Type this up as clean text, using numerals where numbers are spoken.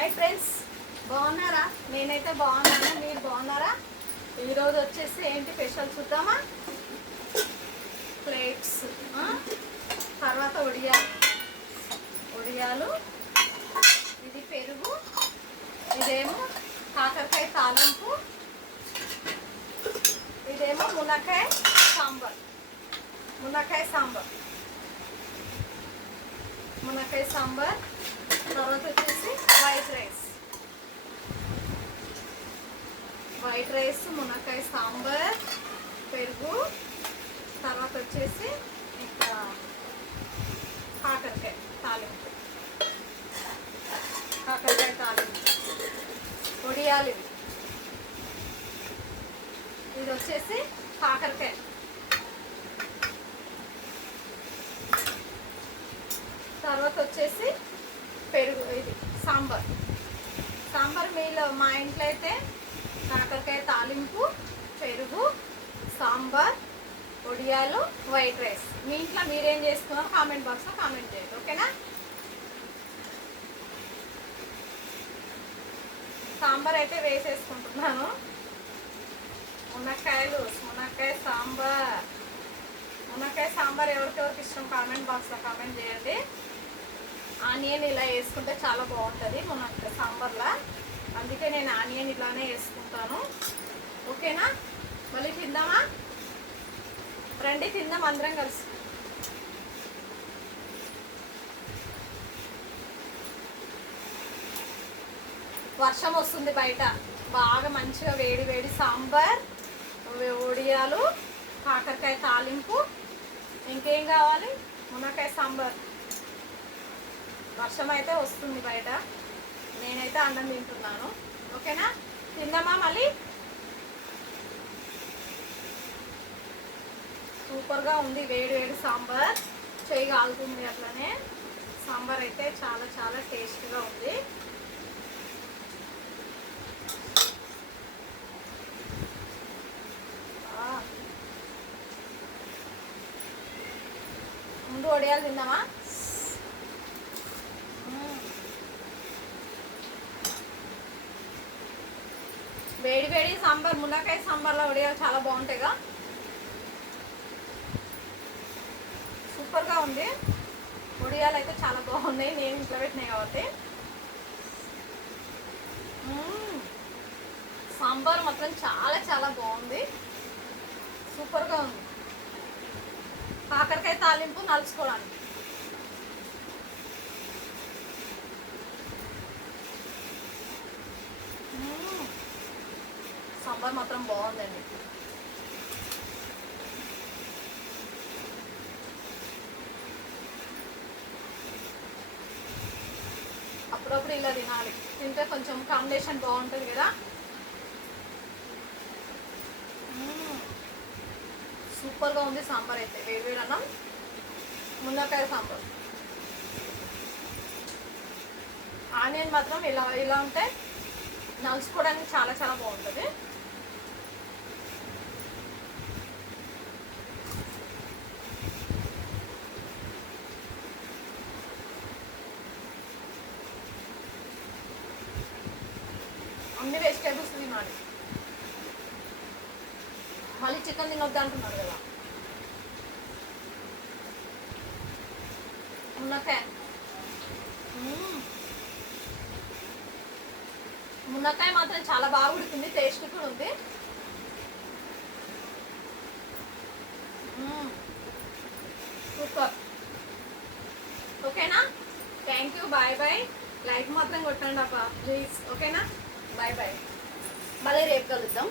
Hi friends, బాగున్నారా? నేనైతే బాగున్నాను. మీరు బాగున్నారా? ఈరోజు వచ్చేసి ఏంటి స్పెషల్ చూద్దామా? ప్లేట్స్, తర్వాత ఒడియాలు, ఇది పెరుగు, ఇదేమో కాకరకాయ తాలింపు, ఇదేమో మునక్కాయ సాంబార్. తర్వాత వచ్చేసి వైట్ రైస్, మునక్కాయ సాంబార్, పెరుగు, తర్వాత వచ్చేసి ఇంకా కాకరకాయ తాలింపు, ఒడియాలు. ఇది వచ్చేసి కాకరకాయ, తర్వాత వచ్చేసి పెరుగు, ఇది సాంబార్. మీలో మా ఇంట్లో అయితే కాకరకాయ తాలింపు, పెరుగు, సాంబార్, ఒడియాలు, వైట్ రైస్. మీ ఇంట్లో మీరేం చేసుకున్నారో కామెంట్ బాక్స్లో కామెంట్ చేయండి, ఓకేనా? సాంబార్ అయితే వేసేసుకుంటున్నాను. మునక్కాయ సాంబార్ ఎవరికెవరికి ఇష్టం కామెంట్ బాక్స్లో కామెంట్ చేయండి. ఆనియన్ ఇలా వేసుకుంటే చాలా బాగుంటుంది మునక్కాయ సాంబార్లా, అందుకే నేను ఆనియన్ ఇలానే వేసుకుంటాను, ఓకేనా? మళ్ళీ తిందామా? రండి తిందాం అందరం కలిసి. వర్షం వస్తుంది బయట, బాగా మంచిగా వేడి వేడి సాంబార్, ఒడియాలు, కాకరకాయ తాలింపు, ఇంకేం కావాలి? మునక్కాయ సాంబార్. వర్షం అయితే వస్తుంది బయట, నేనైతే అన్నం తింటున్నాను, ఓకేనా? తిందామా మళ్ళీ? సూపర్గా ఉంది వేడి వేడి సాంబార్, చేయి కాలుతుంది అట్లనే. సాంబార్ అయితే చాలా చాలా టేస్ట్గా ఉంది. ముందు వడియాలు తిందామా? వేడి వేడి సాంబార్, మునక్కాయ సాంబార్లో వడియాలు చాలా బాగుంటాయిగా, సూపర్గా ఉంది. వడియాలు అయితే చాలా బాగున్నాయి, నేను ఇంట్లో పెట్టినాయి కాబట్టి. సాంబార్ మాత్రం చాలా చాలా బాగుంది, సూపర్గా ఉంది. కాకరకాయ తాలింపు నలుచుకోవడానికి. సాంబార్ మాత్రం బాగుందండి. అప్పుడప్పుడు ఇలా తినాలి, తింటే కొంచెం కాంబినేషన్ బాగుంటుంది కదా. సూపర్గా ఉంది సాంబార్ అయితే. వేడి అన్నం, మునక్కాయ సాంబార్. ఆనియన్ మాత్రం ఇలా ఉంటే నలుచుకోవడానికి చాలా చాలా బాగుంటుంది. అన్ని వెజిటేబుల్స్ తినాలి, మళ్ళీ చికెన్ తినొద్దు అంటున్నారు కదా. మునక్కాయ మాత్రం చాలా బాగా ఉడికింది, టేస్ట్ కూడా ఉంది. సూపర్, ఓకేనా? Thank you, bye bye. Like మాత్రం కొట్టండి అబ్బా ప్లీజ్, ఓకేనా? బాయ్ బాయ్, మళ్ళీ రేపు కలుద్దాం.